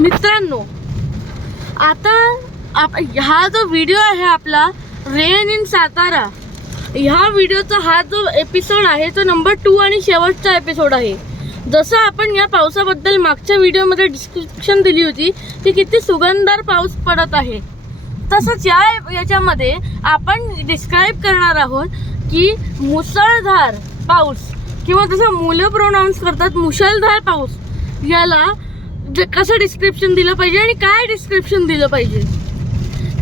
मित्रांनो, आता हा जो व्हिडिओ आहे आपला रेन इन सातारा, ह्या व्हिडिओचा हा जो एपिसोड आहे तो नंबर 2 आणि शेवटचा एपिसोड आहे. जसं आपण या पावसाबद्दल मागच्या व्हिडिओमध्ये डिस्क्रिप्शन दिली होती की किती सुगंधदार पाऊस पडत आहे, तसंच याच्यामध्ये आपण डिस्क्राईब करणार आहोत की मुसळधार पाऊस किंवा जसं मुलं प्रोनाऊन्स करतात मुसळधार पाऊस, याला कसं डिस्क्रिप्शन दिलं पाहिजे आणि काय डिस्क्रिप्शन दिलं पाहिजे.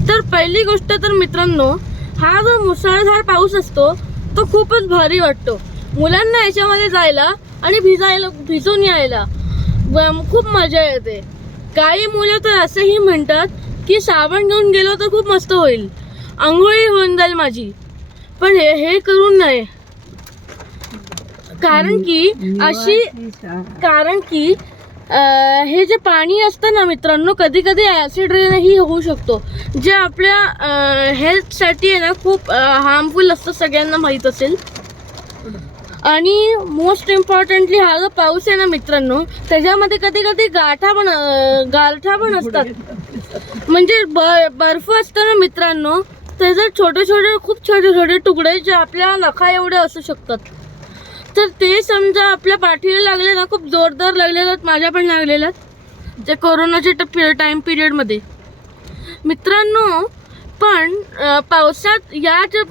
तर पहिली गोष्ट तर मित्रांनो, हा जो मुसळधार पाऊस असतो तो खूपच भारी वाटतो. मुलांना याच्यामध्ये जायला आणि भिजून यायला खूप मजा येते. काही मुलं तर असंही म्हणतात की साबण घेऊन गेलो तर खूप मस्त होईल, आंघोळी होऊन जाईल माझी. पण हे करू नये, कारण की हे जे पाणी असतं ना मित्रांनो, कधी कधी ॲसिड रेनही होऊ शकतो, जे आपल्या हेल्थसाठी आहे ना खूप हार्मफुल असतं, सगळ्यांना माहीत असेल. आणि मोस्ट इम्पॉर्टंटली हा जो पाऊस आहे ना मित्रांनो, त्याच्यामध्ये कधी कधी गारठा पण असतात. म्हणजे बर्फ असतं ना मित्रांनो, त्याचे खूप छोटे छोटे तुकडे जे आपल्या नखा एवढे असू शकतात. तर ते समजा आपल्या पाठीला लागले ना, खूप जोरदार लागलेलं, माझ्या पण लागलेलं ते कोरोनाच्या टाइम पिरियडमध्ये मित्रांनो. पण पावसात जे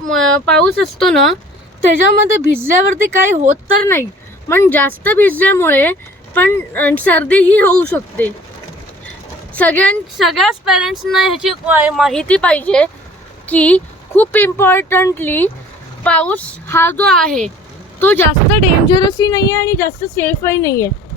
पाऊस असतो ना, त्याच्यामध्ये भिजल्यावरती काही होत तर नाही, पण जास्त भिजल्यामुळे पण सर्दीही होऊ शकते. सगळ्याच पॅरेंट्सना ह्याची माहिती पाहिजे की खूप इम्पॉर्टंटली पाऊस हा जो आहे तो जास्त डेंजरसही नाही आहे आणि जास्त सेफही नाही आहे.